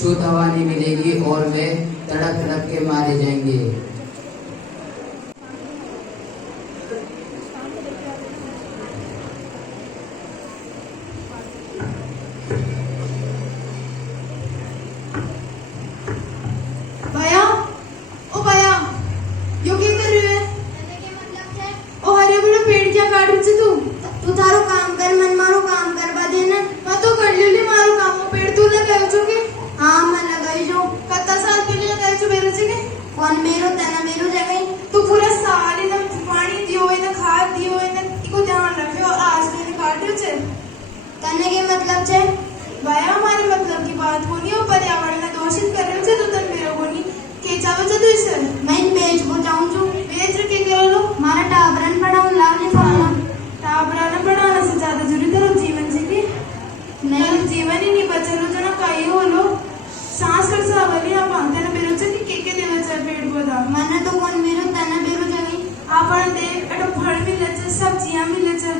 शुद्ध हवा नहीं मिलेगी और वे तड़प तड़प के मारे जाएंगे। भैया, ओ भैया, यो क्या कर रही है? ओ हरे बड़े पेड़ क्या काट रही तू थारो काम कर, मन मारो काम करवा देना। मैं तो कर ली मारो काम, पेड़ तू लगायो जो के? हाँ मैं लगाई जो। कत्ता साल पहले लगायो जो मेरे जगह? कौन मेरो तना मेरो जगह? तू पूरा साल इधर पानी दियो, इधर खाद दियो, इधर इको ध्यान रखे और आज तो इन्हें काटियो छे। तने के मतलब छे? भैया हमारे मतलब की बात होनी हो, पर्यावरण में दोषित कर रहे हो तो तन मेरो होनी के चावो जो तो इसे मैं बेच को जाऊं जो बेच के करो लो मारा टाबरन पढ़ाऊं लावली फॉर्म टाबरन पढ़ाने से ज्यादा जरूरी करो जीवन जी की नहीं जीवन ही नहीं बचलो जो ना कहीं हो लो सांस कर सावली आप आंते ना बेरो से के देवे चाहे पेड़ पौधा माने तो कौन मेरो तना बेरो जगह आपण देख अटो फल मिले छे सब्जियां मिले छे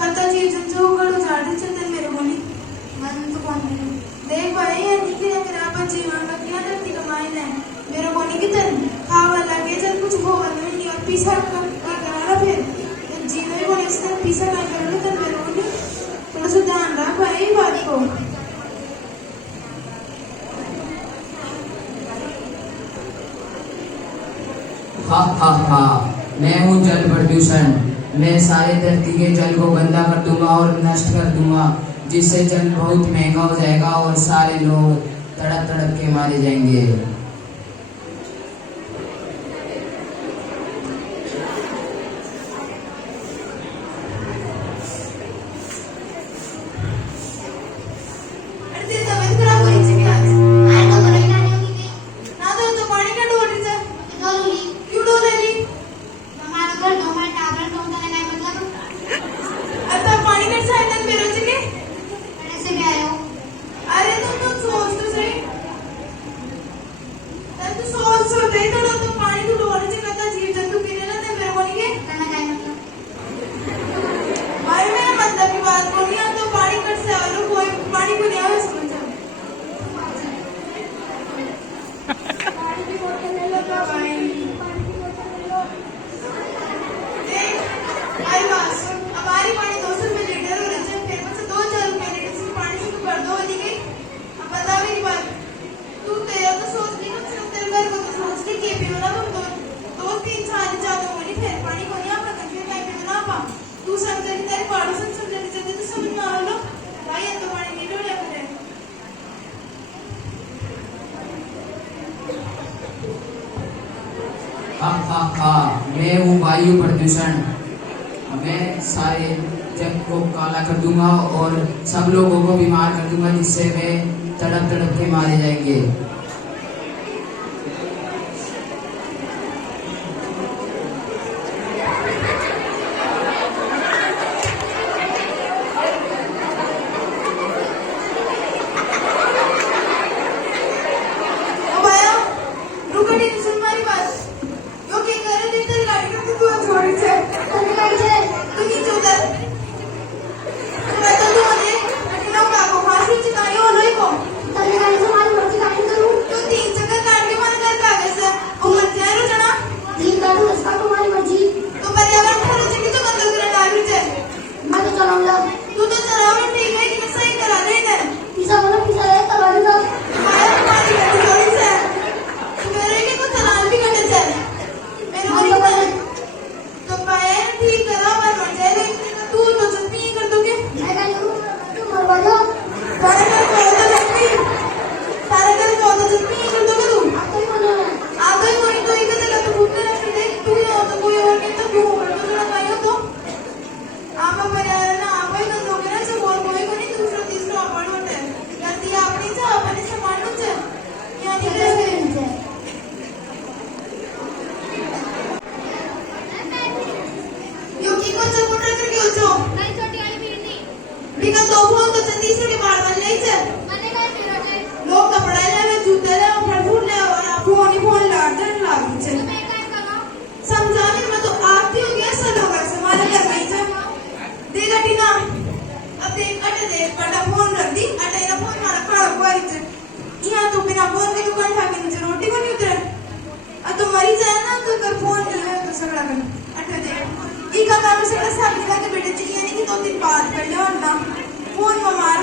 कत्ता जीव जंतु गड़ो झाड़ी छे तन मेरो होनी मन तो कौन देख भाई ये निकले अगर आप जीवन का क्या धरती कमाई ले मेरे को नहीं कितन खावा लगे जब कुछ हो नहीं और पीसा कराना फिर जीवन को इसने पीसा ना कर लो तब मेरे को नहीं थोड़ा सा ध्यान रख भाई बात को। हा हा हा, मैं हूँ जल प्रदूषण। मैं सारे धरती के जल को गंदा कर दूंगा और नष्ट कर दूंगा, जिससे जल बहुत महंगा हो जाएगा और सारे लोग तड़प तड़प के मारे जाएंगे। हा हा हा, मैं हूँ वायु प्रदूषण। मैं सारे जग को काला कर दूंगा और सब लोगों को बीमार कर दूंगा, जिससे वे तड़प तड़प के मारे जाएंगे। यहाँ तो बिना फोन के दुकान खा के नीचे रोटी को नहीं उतरे। अब तो मरी जाए ना तो कर फोन नहीं है तो सगड़ा कर अटे दे इका काम से बस साथ लगा के बेटे चिड़िया नहीं कि 2-3 बात कर ले और ना फोन में मार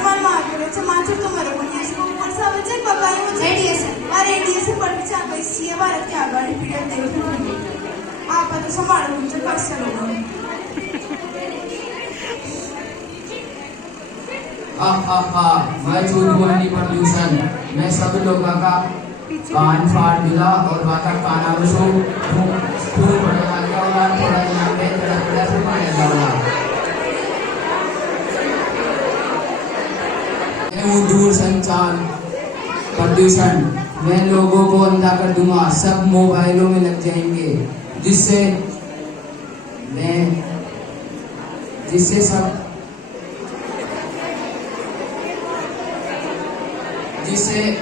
करे समाचार तो मेरे को नहीं इसको ऊपर से बच्चे पकाई मुझे एडीएस पढ़ के आ गई सी भारत के आगे पीरियड देख आप तो संभालो मुझे कर से लोगों मैं झूठ बोलनी प्रदूषण मैं सब लोगों का कान फाड़ दिला और बाका काना में सो खून पड़ने लगा और थोड़ा यहाँ पे तड़पड़ा से मारे लगा दूर संचार प्रदूषण मैं लोगों को अंधा कर दूंगा सब मोबाइलों में लग जाएंगे जिससे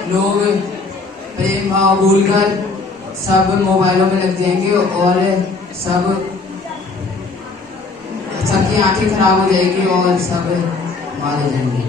लोग प्रेम भाव भूलकर सब मोबाइलों में लग जाएंगे और सबकी आंखें खराब हो जाएगी और सब मारे जाएंगे।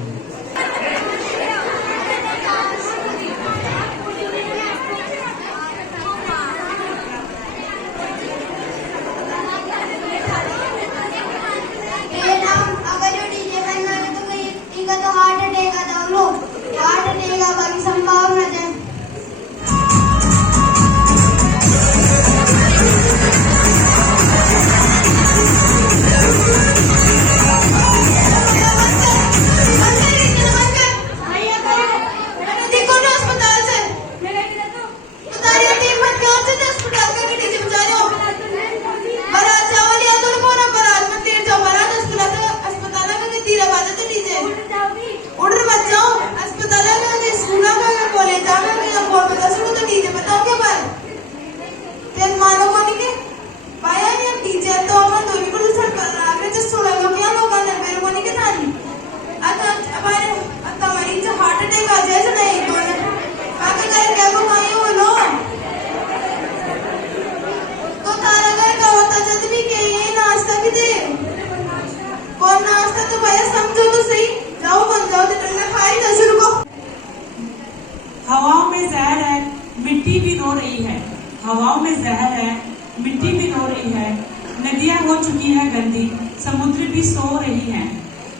हवाओं में जहर है, मिट्टी भी रो रही है। हवाओं में जहर है, मिट्टी भी रो रही है। नदियां हो चुकी है गंदी, समुद्र भी सो रही है।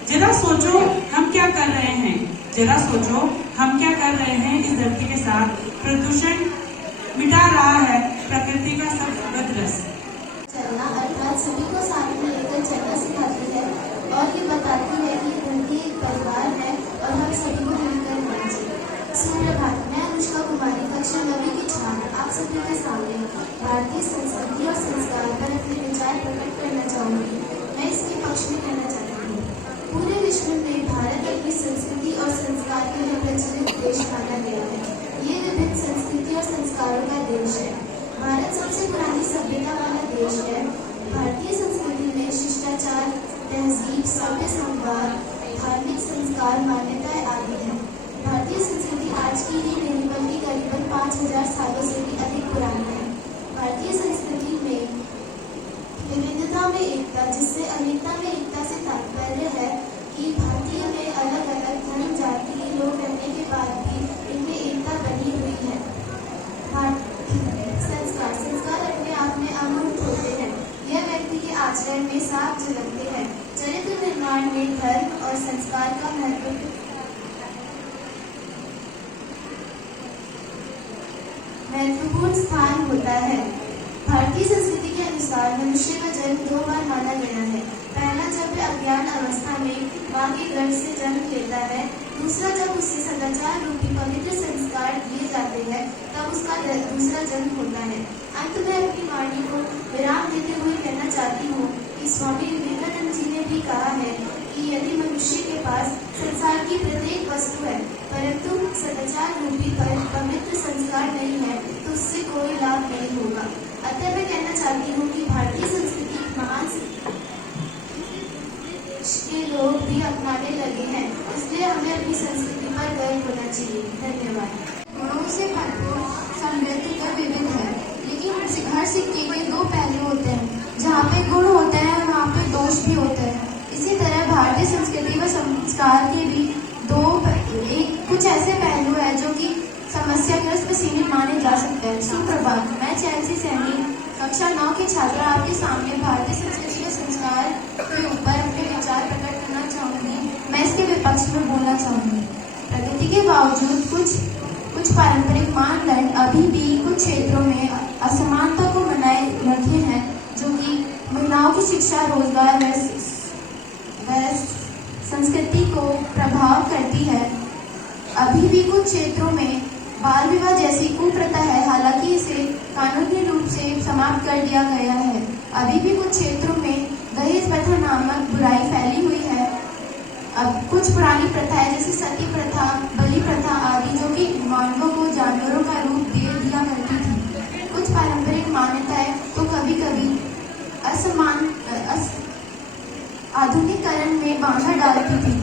जरा सोचो हम क्या कर रहे हैं, जरा सोचो हम क्या कर रहे हैं इस धरती के साथ। प्रदूषण मिटा रहा है प्रकृति का सब रस। चलना अर्थात सभी को साथ में लेकर चलना सिखाती है और ये बताती है कि धरती एक परिवार है और हम सभी को मिलकर रहना चाहिए। सुप्रभात, मैं अनुष्का कुमारी कक्षा 9वीं की छात्र आप सभी के सामने भारतीय संस्कृति और संस्कार पर अपने विचार प्रकट करना चाहूंगी। मैं इसके पक्ष में कहना चाहती हूँ, पूरे विश्व में भारत अपनी संस्कृति और संस्कार के लिए प्रचलित देश माना गया है। ये विभिन्न संस्कृति और संस्कारों का देश है। भारत सबसे पुरानी सभ्यता वाला देश है। भारतीय संस्कृति में शिष्टाचार, तहजीब, सभ्य संवाद, धार्मिक संस्कार, मान्यताएं आदि हैं। भारतीय संस्कृति आज की ही नहीं बल्कि करीबन 5000 सालों से भी अधिक पुरानी है। भारतीय संस्कृति में विविधता में एकता, जिससे अनेकता में एकता से तात्पर्य है कि भारतीय में अलग अलग धर्म जाति लोग रहने के बाद भी इनमें एकता बनी हुई है। संस्कार अपने आप में अमूर्त होते हैं। यह व्यक्ति के आचरण में साफ झलकते हैं। चरित्र निर्माण में धर्म और संस्कार का महत्वपूर्ण स्थान होता है। भारतीय संस्कृति के अनुसार मनुष्य का जन्म 2 बार माना गया है। पहला जब वह अज्ञान अवस्था में मां के गर्भ से जन्म लेता है, दूसरा जब उससे सदाचार रूपी पवित्र संस्कार दिए जाते हैं तब उसका दूसरा जन्म होता है। अंत में अपनी वाणी को विराम देते हुए कहना चाहती हूँ कि स्वामी विवेकानंद जी ने भी कहा है कि यदि मनुष्य के पास संसार की प्रत्येक वस्तु है परंतु सदाचार रूपी पवित्र संस्कार नहीं है तो उससे कोई लाभ नहीं होगा। अतः मैं कहना चाहती हूँ कि भारतीय संस्कृति महान के लोग भी अपनाने लगे हैं, इसलिए हमें अपनी संस्कृति पर गर्व होना चाहिए। धन्यवाद। गुणों से भरपूर समृद्ध तो विविध है, लेकिन हर सिक्के के 2 पहलू होते हैं। जहाँ पे गुण होते हैं वहाँ पे दोष भी होते हैं। इसी तरह भारतीय संस्कृति व संस्कार के भी कुछ ऐसे पहलू है जो कि माने जा सकते हैं। सुप्रभात, मैं चैल्सी सैनी कक्षा 9 के छात्र आपके सामने भारतीय संस्कृति के संस्कार के ऊपर अपने विचार प्रकट करना चाहूंगी। मैं इसके विपक्ष में बोलना चाहूंगी। प्रगति के बावजूद कुछ पारंपरिक मानदंड अभी भी कुछ क्षेत्रों में असमानता को बनाए रखे हैं, जो कि महिलाओं की शिक्षा, रोजगार व संस्कृति को प्रभाव करती है। अभी भी कुछ क्षेत्रों में बाल विवाह जैसी कुप्रथा है, हालांकि इसे कानूनी रूप से समाप्त कर दिया गया है। अभी भी कुछ क्षेत्रों में दहेज प्रथा नामक बुराई फैली हुई है। अब कुछ पुरानी प्रथाएं जैसे सती प्रथा, बलि प्रथा आदि, जो कि मानवों को जानवरों का रूप दे दिया करती थी। कुछ पारंपरिक मान्यताएं तो कभी कभी आधुनिकीकरण में बाधा डालती थी,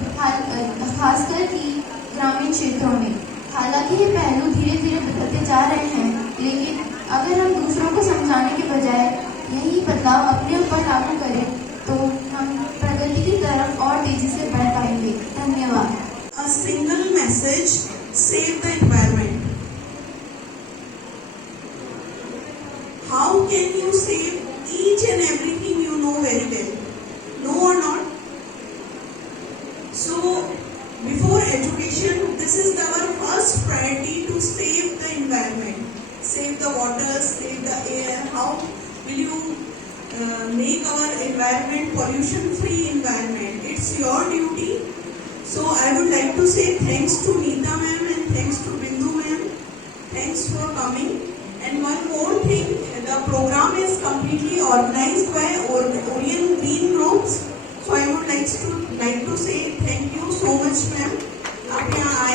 खासकर कि ग्रामीण क्षेत्रों में। हालांकि ये पहलू धीरे धीरे बदलते जा रहे हैं, लेकिन अगर हम दूसरों को समझाने के बजाय यही बदलाव अपने ऊपर लागू करें तो हम प्रगति की तरफ और तेजी से बढ़ पाएंगे। धन्यवाद। A single message: save the environment. How can you save each and everything you know very well? No or not? So, before education, this is our first priority to save the environment, save the water, save the air. How will you make our environment pollution-free environment? It's your duty. So I would like to say thanks to Neeta ma'am and thanks to Bindu ma'am. Thanks for coming. And one more thing, the program is completely organized by Orient Green Groups. So I would like to say thank you so much ma'am. आप यहाँ आए